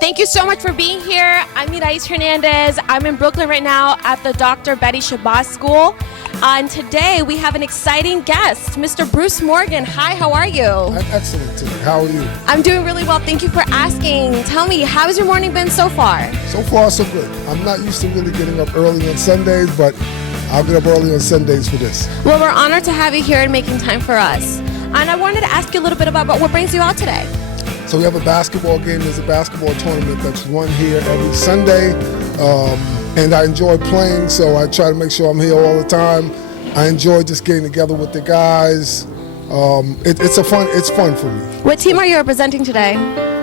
Thank you so much for being here. I'm Yanique Hernandez. I'm in Brooklyn right now at the Dr. Betty Shabazz School. And today we have an exciting guest, Mr. Bruce Morgan. Hi, how are you? I'm excellent today. How are you? I'm doing really well. Thank you for asking. Tell me, how has your morning been so far? So far, so good. I'm not used to really getting up early on Sundays, but I'll get up early on Sundays for this. Well, we're honored to have you here and making time for us. And I wanted to ask you a little bit about what brings you out today. So we have a basketball game. There's a basketball tournament that's run here every Sunday, and I enjoy playing, so I try to make sure I'm here all the time. I enjoy just getting together with the guys. It's fun for me. What team are you representing today?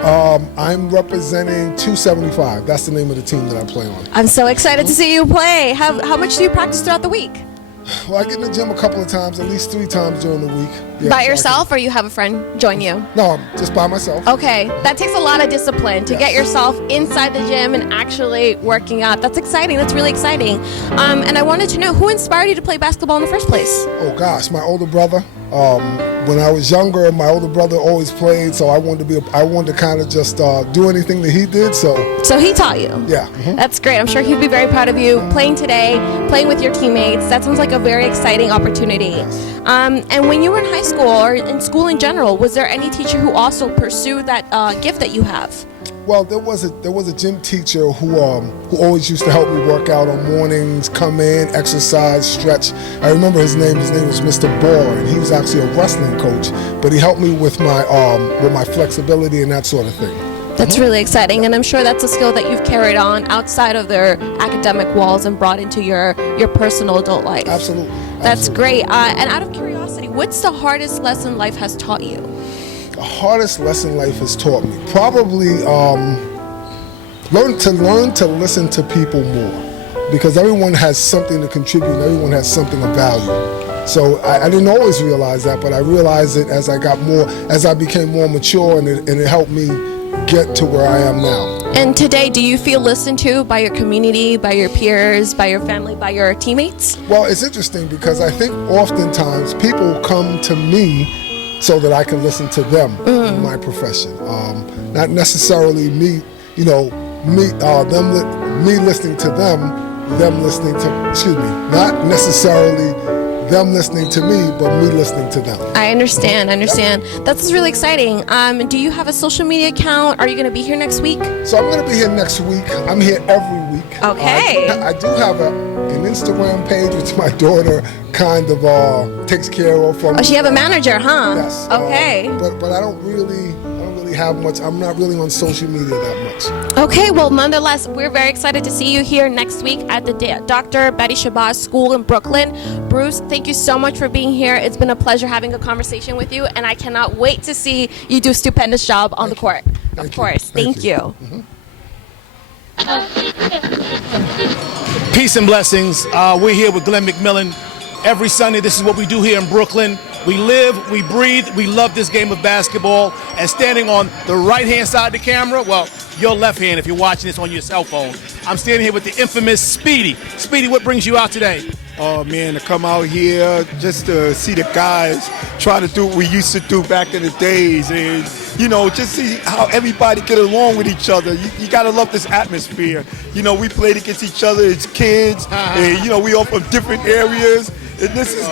I'm representing 275. That's the name of the team that I play on. I'm so excited to see you play. How much do you practice throughout the week? Well, I get in the gym a couple of times, at least 3 times during the week. Yeah, by yourself, or you have a friend join you? No, I'm just by myself. Okay, that takes a lot of discipline to get yourself inside the gym and actually working out. That's exciting. That's really exciting. And I wanted to know, who inspired you to play basketball in the first place? Oh gosh, my older brother. When I was younger, my older brother always played, so I wanted to kind of just do anything that he did. So he taught you? Yeah. That's great. I'm sure he'd be very proud of you playing today, playing with your teammates. That sounds like a very exciting opportunity. Yes. And when you were in high school or in school in general, was there any teacher who also pursued that gift that you have? Well, there was a gym teacher who always used to help me work out on mornings, come in, exercise, stretch. I remember his name. His name was Mr. Bohr, and he was actually a wrestling coach. But he helped me with my flexibility and that sort of thing. That's really exciting, and I'm sure that's a skill that you've carried on outside of their academic walls and brought into your personal adult life. Absolutely. That's great. And out of curiosity, what's the hardest lesson life has taught you? The hardest lesson life has taught me, probably learn to listen to people more, because everyone has something to contribute and everyone has something of value. So I didn't always realize that, but I realized it as I became more mature, and it helped me get to where I am now. And today, do you feel listened to by your community, by your peers, by your family, by your teammates? Well, it's interesting because I think oftentimes people come to me so that I can listen to them in my profession. Not necessarily me listening to them listening to, not necessarily them listening to me, but me listening to them. I understand. That's really exciting. Do you have a social media account? Are you going to be here next week? So I'm going to be here next week. I'm here every week. Okay. I do have an Instagram page, which my daughter kind of takes care of for me. Oh, she have a manager, huh? Yes. Okay. But I don't really have much. I'm not really on social media that much. Okay, well, nonetheless, we're very excited to see you here next week at the Dr. Betty Shabazz School in Brooklyn. Bruce, thank you so much for being here. It's been a pleasure having a conversation with you, and I cannot wait to see you do a stupendous job on the court. Of course. Thank you. Peace and blessings. We're here with Glenn McMillian. Every Sunday, this is what we do here in Brooklyn. We live, we breathe, we love this game of basketball. And standing on the right-hand side of the camera, well, your left hand if you're watching this on your cell phone, I'm standing here with the infamous Speedy. Speedy, what brings you out today? Oh, man, to come out here just to see the guys try to do what we used to do back in the days and, just see how everybody get along with each other. You got to love this atmosphere. We played against each other as kids, and, we all from different areas. And this is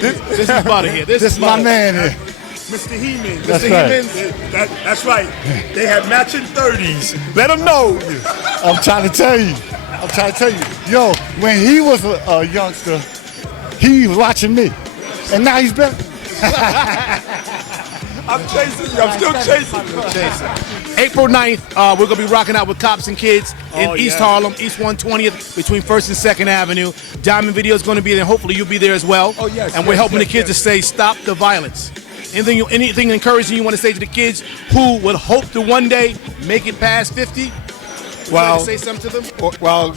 this is Butter here. This is my man here. Mr. Heeman. That's Mr. right. That's right. They have matching 30s. Let them know. I'm trying to tell you. Yo, when he was a youngster, he was watching me. And now he's better. I'm chasing you. I'm still chasing. April 9th, we're going to be rocking out with Cops and Kids in East Harlem, East 120th, between 1st and 2nd Avenue. Diamond Video is going to be there. Hopefully you'll be there as well. Oh, yes. And we're helping the kids to say, stop the violence. Anything encouraging you want to say to the kids who would hope to one day make it past 50? Well, say something to them? Well,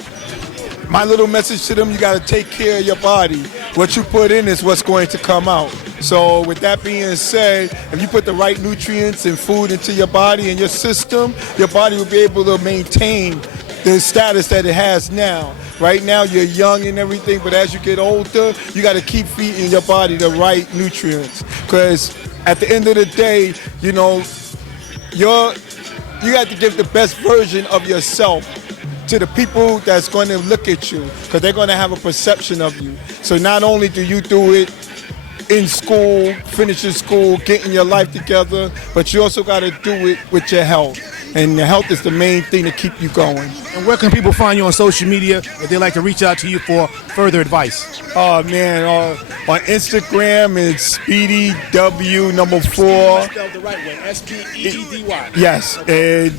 my little message to them, you got to take care of your body. What you put in is what's going to come out. So with that being said, if you put the right nutrients and food into your body and your system, your body will be able to maintain the status that it has now. Right now you're young and everything, but as you get older, you got to keep feeding your body the right nutrients. Because at the end of the day, you got to give the best version of yourself to the people that's going to look at you, because they're going to have a perception of you. So not only do you do it in school, finishing school, getting your life together, but you also got to do it with your health. And your health is the main thing to keep you going. And where can people find you on social media if they'd like to reach out to you for further advice? Oh man, on Instagram it's Speedy W number 4. Spelled the right way, SPEEDY. Yes,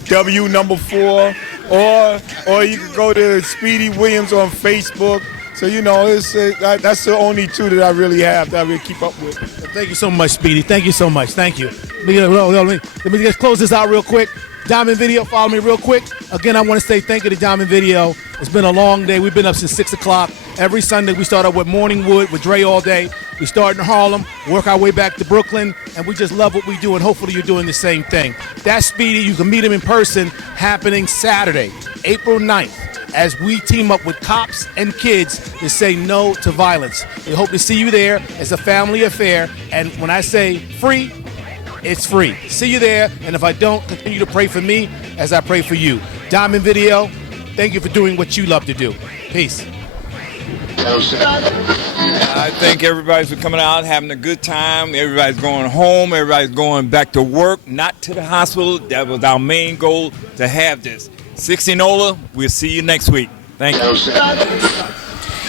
W number 4. Or you can go to Speedy Williams on Facebook. So that's the only two that I really have that I really keep up with. Thank you so much, Speedy. Thank you so much. Thank you. Let me just close this out real quick. Diamond Video, follow me real quick. Again, I want to say thank you to Diamond Video. It's been a long day. We've been up since 6 o'clock. Every Sunday we start up with Morning Wood with Dre all day. We start in Harlem, work our way back to Brooklyn, and we just love what we do, and hopefully you're doing the same thing. That's Speedy. You can meet him in person, happening Saturday, April 9th, as we team up with cops and kids to say no to violence. We hope to see you there. It's a family affair, and when I say free, it's free. See you there, and if I don't, continue to pray for me as I pray for you. Diamond Video, thank you for doing what you love to do. Peace. I thank everybody for coming out, having a good time. Everybody's going home. Everybody's going back to work, not to the hospital. That was our main goal, to have this. 16-Ola, we'll see you next week. Thank you.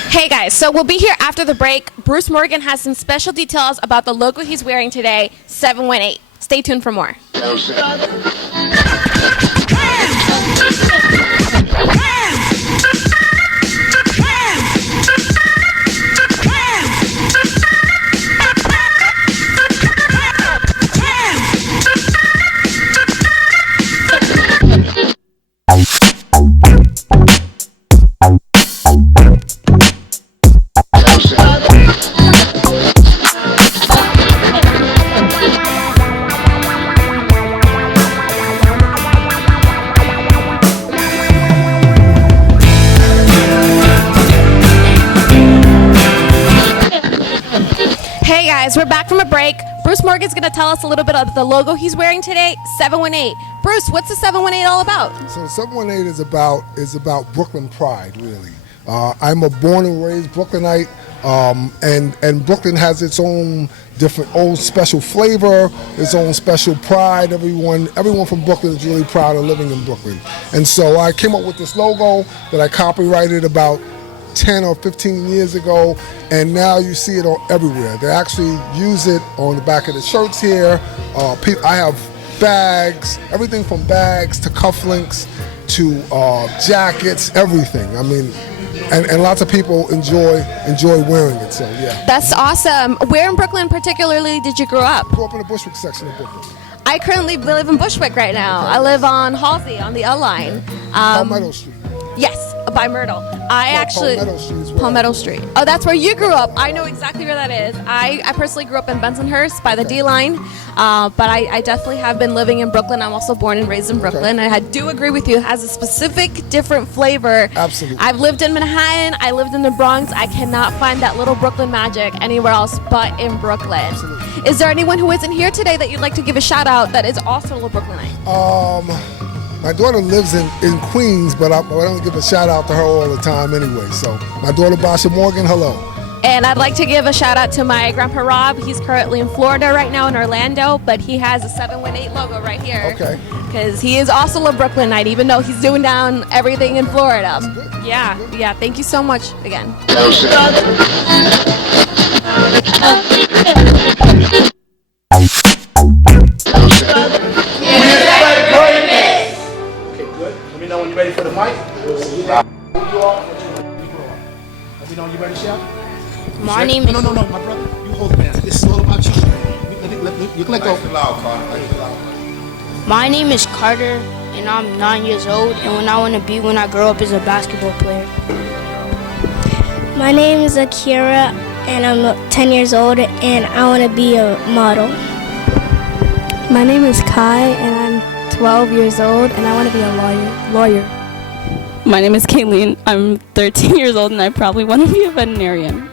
Hey guys, so we'll be here after the break. Bruce Morgan has some special details about the logo he's wearing today, 718. Stay tuned for more. Hey guys, we're back from a break. Bruce Morgan's going to tell us a little bit about the logo he's wearing today, 718. Bruce, what's the 718 all about? So 718 is about Brooklyn pride, really. I'm a born and raised Brooklynite, and Brooklyn has its own own special flavor, its own special pride. Everyone from Brooklyn is really proud of living in Brooklyn. And so I came up with this logo that I copyrighted about 10 or 15 years ago, and now you see it everywhere. They actually use it on the back of the shirts here. I have bags, everything from bags to cufflinks to jackets, everything. I mean, and lots of people enjoy wearing it. So yeah. That's awesome. Where in Brooklyn particularly did you grow up? I grew up in the Bushwick section of Brooklyn. I currently live in Bushwick right now. I live on Halsey on the L line. Palmetto Street. Yes, by Myrtle. Palmetto Street is where Palmetto Street. Oh, that's where you grew up. I know exactly where that is. I personally grew up in Bensonhurst by the D line, but I definitely have been living in Brooklyn. I'm also born and raised in Brooklyn. And I do agree with you. It has a specific, different flavor. Absolutely. I've lived in Manhattan. I lived in the Bronx. I cannot find that little Brooklyn magic anywhere else but in Brooklyn. Absolutely. Is there anyone who isn't here today that you'd like to give a shout out that is also a Brooklynite? My daughter lives in Queens, but I don't give a shout out to her all the time anyway. So my daughter Basha Morgan, hello. And I'd like to give a shout out to my grandpa Rob. He's currently in Florida right now in Orlando, but he has a 718 logo right here. Okay. Because he is also a Brooklynite, even though he's doing down everything in Florida. Good. Yeah. Thank you so much again. Let me know when you're ready for the mic. Let me know when you're ready to shout. My name is... No, my brother. You hold it down. This is all about you. You can let go. My name is Carter, and I'm 9 years old, and what I want to be when I grow up is a basketball player. My name is Akira, and I'm 10 years old, and I want to be a model. My name is Kai, and I'm 12 years old, and I want to be a lawyer. My name is Kayleen. I'm 13 years old, and I probably want to be a veterinarian.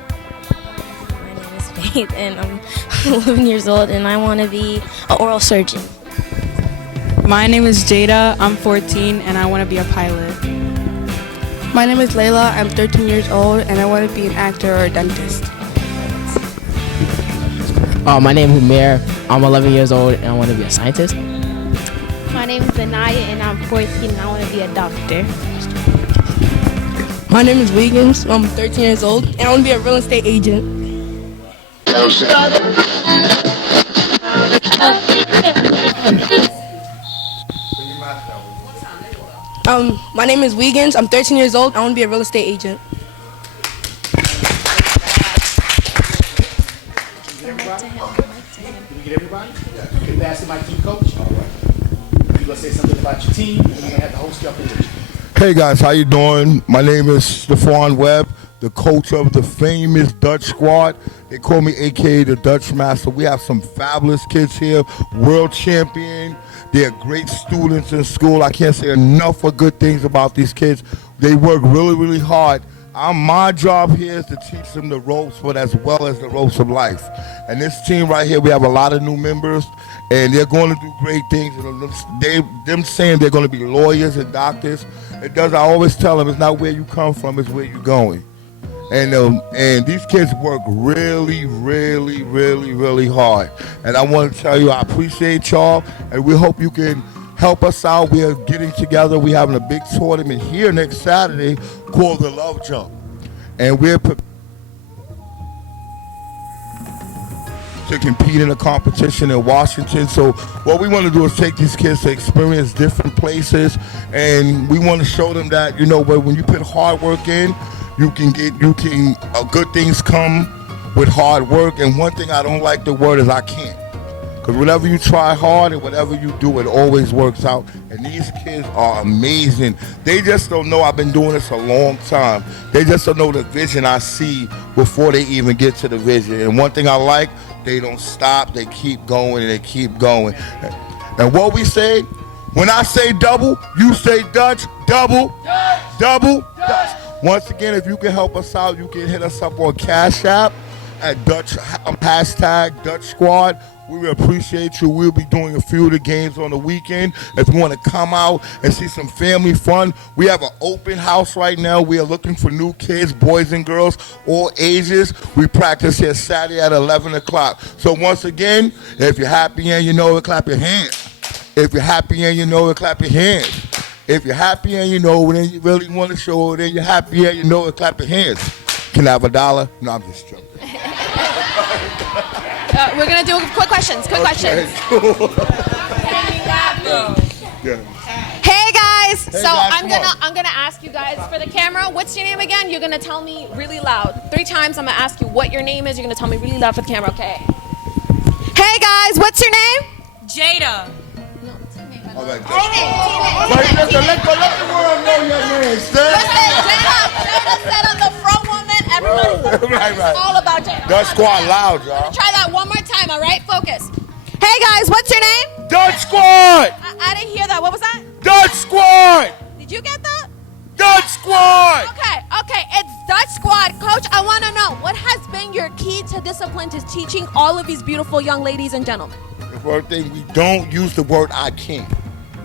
My name is Faith, and I'm 11 years old, and I want to be an oral surgeon. My name is Jada. I'm 14 and I want to be a pilot. My name is Layla. I'm 13 years old and I want to be an actor or a dentist. My name is Mir. I'm 11 years old and I want to be a scientist. My name is Benaya and I'm 14 and I want to be a doctor. My name is Wiggins. I'm 13 years old and I want to be a real estate agent. My name is Wiggins. I'm 13 years old. I want to be a real estate agent. Did we get everybody? Okay, pass the mic to you, coach. All right. You're going to say something about your team, and we're going to have the host jump in with you. Hey guys, how you doing? My name is Stephon Webb, the coach of the famous Dutch squad. They call me AKA the Dutch Master. We have some fabulous kids here, world champion. They're great students in school. I can't say enough of good things about these kids. They work really, really hard. My job here is to teach them the ropes, but as well as the ropes of life. And this team right here, we have a lot of new members, and they're going to do great things. Them saying they're going to be lawyers and doctors, I always tell them it's not where you come from, it's where you're going. And these kids work really, really, really, really hard. And I want to tell you, I appreciate y'all, and we hope you can help us out. We are getting together. We're having a big tournament here next Saturday called the Love Jump. And we're to compete in a competition in Washington. So what we want to do is take these kids to experience different places, and we want to show them that, when you put hard work in, good things come with hard work. And one thing I don't like the word is I can't. Because whenever you try hard and whatever you do, it always works out. And these kids are amazing. They just don't know I've been doing this a long time. They just don't know the vision I see before they even get to the vision. And one thing I like, they don't stop. They keep going and they keep going. And what we say, when I say double, you say Dutch, double, double, Dutch. Once again, if you can help us out, you can hit us up on Cash App at Dutch, hashtag Dutch Squad. We will appreciate you. We'll be doing a few of the games on the weekend. If you want to come out and see some family fun, we have an open house right now. We are looking for new kids, boys and girls, all ages. We practice here Saturday at 11 o'clock. So once again, if you're happy and you know it, clap your hands. If you're happy and you know it, clap your hands. If you're happy and you know it, and you really want to show it, and you're happy and you know it, clap your hands. Can I have $1? No, I'm just joking. We're going to do quick questions. Questions. Hey guys, I'm gonna ask you guys for the camera, what's your name again? You're gonna tell me really loud. 3 times I'm gonna ask you what your name is. You're gonna tell me really loud for the camera, okay? Hey guys, what's your name? Jada. All right, let the world know your name, sir. Jada said I'm the front woman. Everybody right. all about Jada. Dutch Squad loud, y'all. Try that one more time, all right? Focus. Hey guys, what's your name? Dutch Squad! I didn't hear that. What was that? Dutch Squad! Did you get that? Dutch Squad! Okay, it's Dutch Squad. Coach, I want to know, what has been your key to discipline to teaching all of these beautiful young ladies and gentlemen? The first thing, we don't use the word I can't.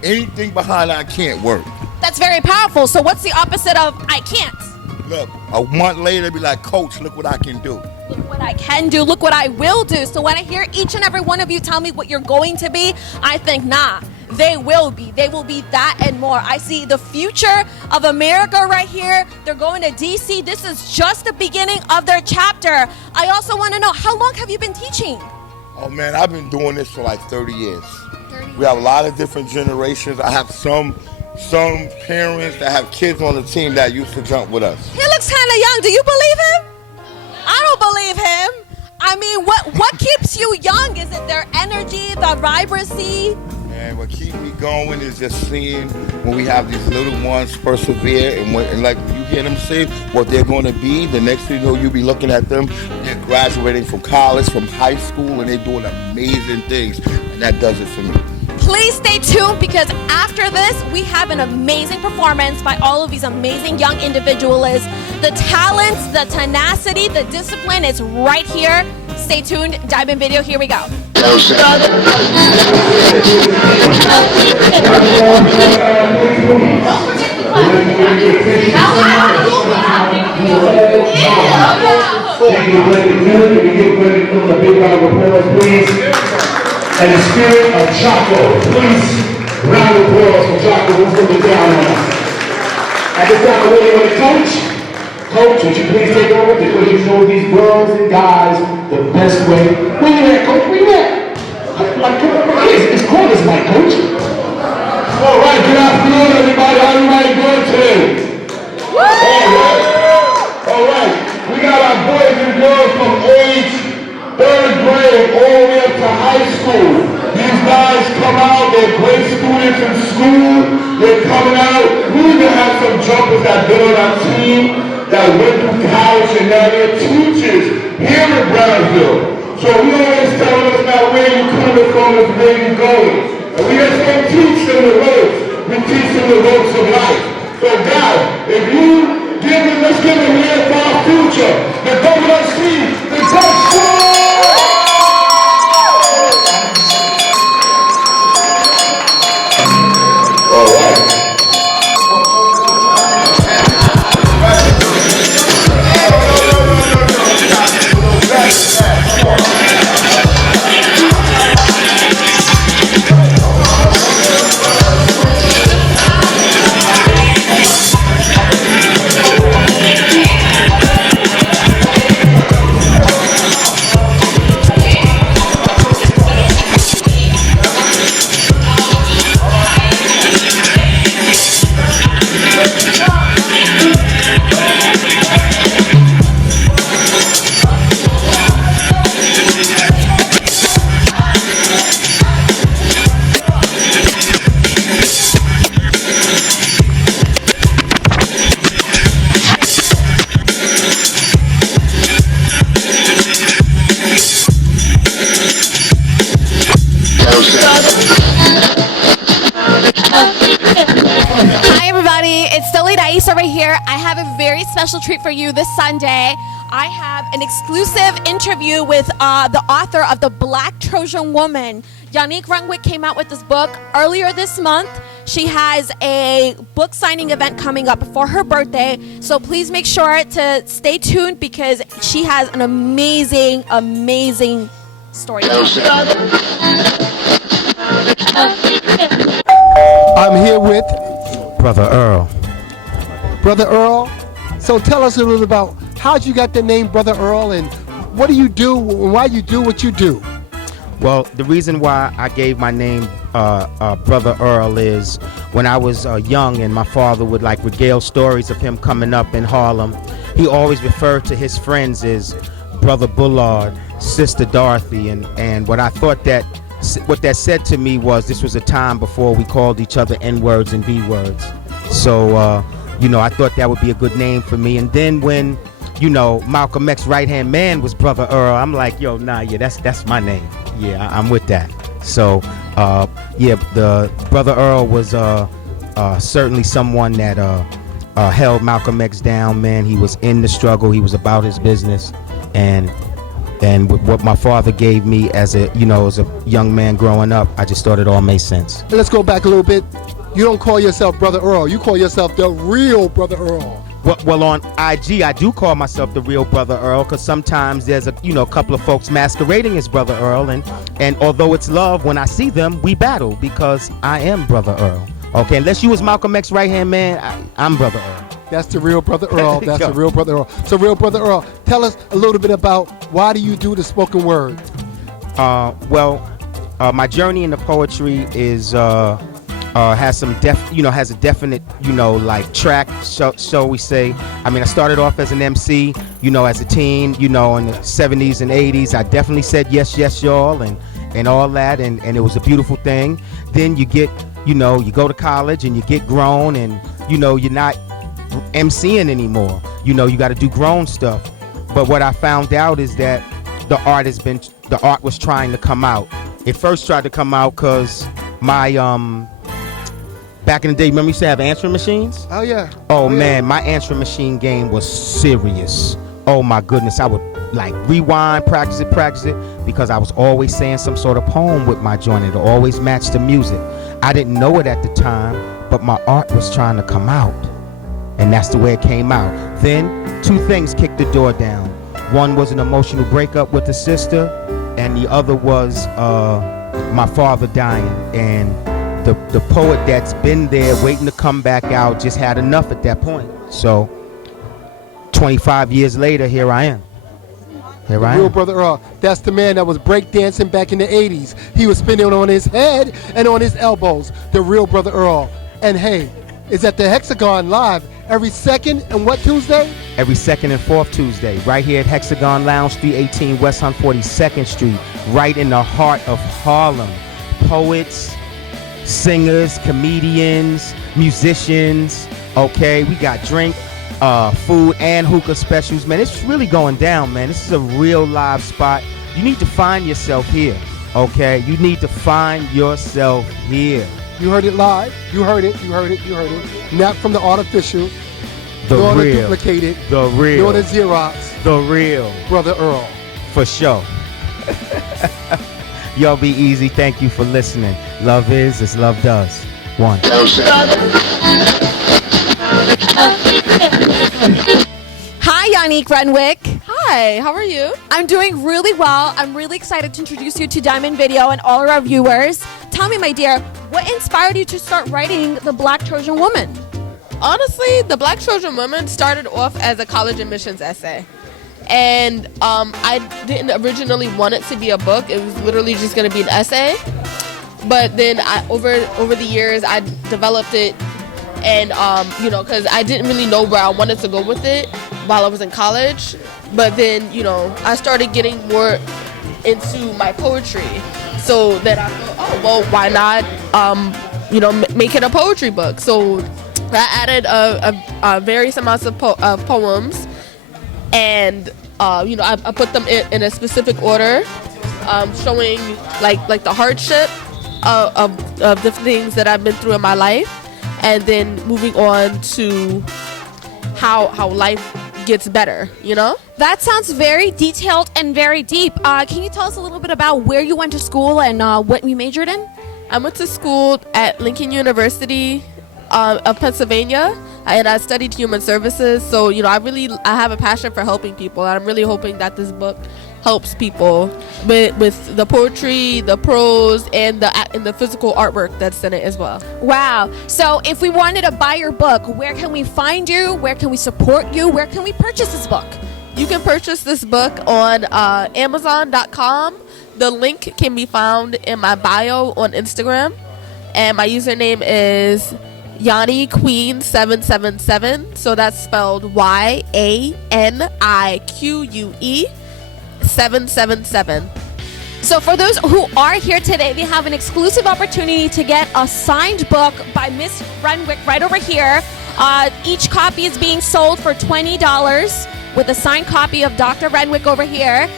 Anything behind I can't work. That's very powerful. So what's the opposite of I can't? Look, a month later, be like, Coach, look what I can do. Look what I can do. Look what I will do. So when I hear each and every one of you tell me what you're going to be, I think, nah, they will be. They will be that and more. I see the future of America right here. They're going to D.C. This is just the beginning of their chapter. I also want to know, how long have you been teaching? Oh, man, I've been doing this for like 30 years. We have a lot of different generations. I have some parents that have kids on the team that used to jump with us. He looks kind of young. Do you believe him? I don't believe him. I mean, what keeps you young? Is it their energy, the vibrancy? And what keeps me going is just seeing when we have these little ones persevere and like you hear them say what they're going to be. The next thing you know, you'll be looking at them. They're graduating from college, from high school, and they're doing amazing things. And that does it for me. Please stay tuned, because after this, we have an amazing performance by all of these amazing young individuals. The talents, the tenacity, the discipline is right here. Stay tuned. Dive in video. Here we go. Thank you, Blake McMillan. Can we give Blake McMillan a big round of applause, please? And the spirit of Chaco, please. Round of applause for Chaco, who's looking down on us. At this time, we're waiting on the coach. Coach, would you please take over because you know these girls and guys the best way. Where you at, Coach? Where you at? Like, it's called this night, Coach. All right, good afternoon, everybody. How everybody doing today? All right. We got our boys and girls from age 3rd grade all the way up to high school. These guys come out, they're great students in school. They're coming out. We even have some jumpers that been on our team that went through college and now they're teachers here in Brownsville. So we always telling us now where you coming from is where you going. And we just don't teach them the ropes. We teach them the ropes of life. So guys, if you let's give it here for our future. The WC, the Dutch Hi everybody, it's Stoli Daisa right here. I have a very special treat for you this Sunday. I have an exclusive interview with the author of The Black Trojan Woman. Yanique Renwick came out with this book earlier this month. She has a book signing event coming up for her birthday, so please make sure to stay tuned because she has an amazing, amazing story. I'm here with Brother Earl. Brother Earl. So tell us a little about how'd you got the name Brother Earl and what do you do and why you do what you do? Well, the reason why I gave my name Brother Earl is when I was young and my father would like regale stories of him coming up in Harlem, he always referred to his friends as Brother Bullard, Sister Dorothy, and what that said to me was this was a time before we called each other N-words and B-words. So, I thought that would be a good name for me. And then when, Malcolm X's right-hand man was Brother Earl, I'm like, that's my name. Yeah, I'm with that. So, the Brother Earl was certainly someone that held Malcolm X down, man. He was in the struggle. He was about his business. And with what my father gave me as a young man growing up, I just thought it all made sense. Let's go back a little bit. You don't call yourself Brother Earl. You call yourself the real Brother Earl. Well, on IG, I do call myself the real Brother Earl because sometimes there's a couple of folks masquerading as Brother Earl, and although it's love, when I see them, we battle because I am Brother Earl. Okay, unless you was Malcolm X's right-hand man, I'm Brother Earl. That's the real Brother Earl. That's the real Brother Earl. So, real Brother Earl, tell us a little bit about why do you do the spoken word? My journey into poetry is has a definite track, so we say. I mean, I started off as an MC, as a teen, in the 70s and 80s. I definitely said yes, y'all, and all that, and it was a beautiful thing. Then you get, you go to college and you get grown, and you're not MCing anymore. You got to do grown stuff. But what I found out is that the art was trying to come out. It first tried to come out because my back in the day, remember you used to have answering machines? Oh yeah. Oh man, my answering machine game was serious. Oh my goodness, I would like rewind, practice it, because I was always saying some sort of poem with my joint. It always matched the music. I didn't know it at the time, but my art was trying to come out, and that's the way it came out. Then 2 things kicked the door down. One was an emotional breakup with a sister, and the other was my father dying. And the poet that's been there waiting to come back out just had enough at that point. So 25 years later, here I am. Real Brother Earl, that's the man that was breakdancing back in the 80s. He was spinning on his head and on his elbows, the real Brother Earl. And hey, it's at the Hexagon Live every second and what Tuesday? Every second and fourth Tuesday, right here at Hexagon Lounge, 318 West 142nd Street, right in the heart of Harlem. Poets, singers, comedians, musicians, okay? We got drink, food, and hookah specials, man. It's really going down, man. This is a real live spot. You need to find yourself here, okay? You need to find yourself here. You heard it live. You heard it. Not from the artificial. The nor real. The duplicated. The real. Nor the Xerox. The real. Brother Earl. For sure. Y'all be easy. Thank you for listening. Love is as love does. One. Hi, Yanique Renwick. Hi, how are you? I'm doing really well. I'm really excited to introduce you to Diamond Video and all of our viewers. Tell me, my dear, what inspired you to start writing The Black Trojan Woman? Honestly, The Black Trojan Woman started off as a college admissions essay. And I didn't originally want it to be a book. It was literally just going to be an essay. But then over the years, I developed it. And, because I didn't really know where I wanted to go with it while I was in college. But then, I started getting more into my poetry. So that I thought, why not, make it a poetry book? So I added a various amounts of poems. And, I put them in a specific order, showing like the hardship of the things that I've been through in my life. And then moving on to how life gets better, That sounds very detailed and very deep. Can you tell us a little bit about where you went to school and what you majored in? I went to school at Lincoln University of Pennsylvania, and I studied human services. So, I have a passion for helping people, and I'm really hoping that this book helps people with the poetry, the prose, and the physical artwork that's in it as well. Wow. So if we wanted to buy your book, where can we find you? Where can we support you? Where can we purchase this book? You can purchase this book on Amazon.com. The link can be found in my bio on Instagram. And my username is Yanique Queen 777. So that's spelled YANIQUE 777. So for those who are here today, they have an exclusive opportunity to get a signed book by Miss Renwick right over here. Each copy is being sold for $20 with a signed copy of Dr. Renwick over here.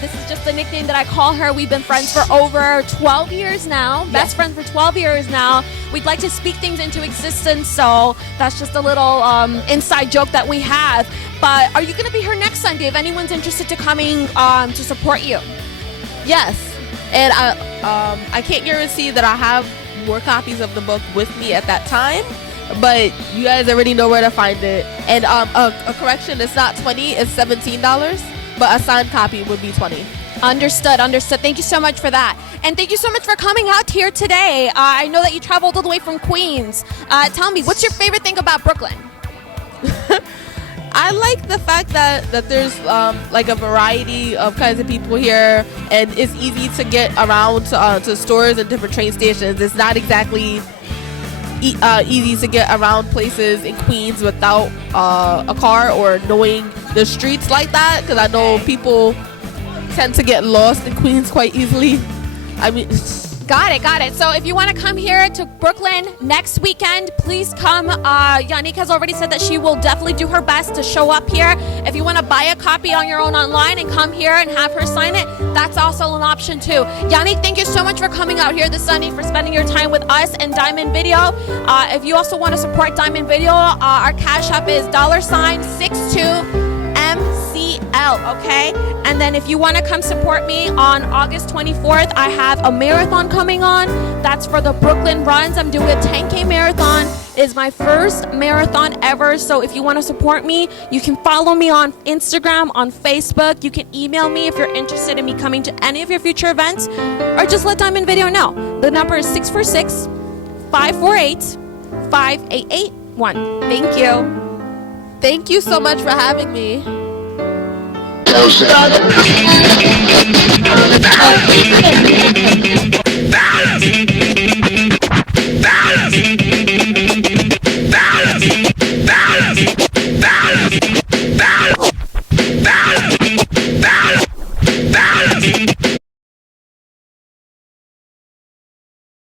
This is just the nickname that I call her. We've been friends for over 12 years now. Best friends for 12 years now. We'd like to speak things into existence, so that's just a little inside joke that we have. But are you going to be here next Sunday if anyone's interested to coming to support you? Yes. And I can't guarantee that I have more copies of the book with me at that time, but you guys already know where to find it. And a correction, it's not $20, it's $17, but a signed copy would be $20. Understood. Thank you so much for that. And thank you so much for coming out here today. I know that you traveled all the way from Queens. Tell me, what's your favorite thing about Brooklyn? I like the fact that there's like a variety of kinds of people here, and it's easy to get around to stores and different train stations. It's not exactly easy to get around places in Queens without a car or knowing the streets like that, because I know people tend to get lost in Queens quite easily. I mean, Got it. So if you want to come here to Brooklyn next weekend, please come. Yanique has already said that she will definitely do her best to show up here. If you want to buy a copy on your own online and come here and have her sign it, that's also an option too. Yanique, thank you so much for coming out here this Sunday, for spending your time with us and Diamond Video. If you also want to support Diamond Video, our Cash App is $62MC okay? And then if you want to come support me on August 24th, I have a marathon coming on. That's for the Brooklyn Runs. I'm doing a 10K marathon. It's my first marathon ever. So if you want to support me, you can follow me on Instagram, on Facebook. You can email me if you're interested in me coming to any of your future events, or just let Diamond Video know. The number is 646-548-5881. Thank you. Thank you so much for having me. That's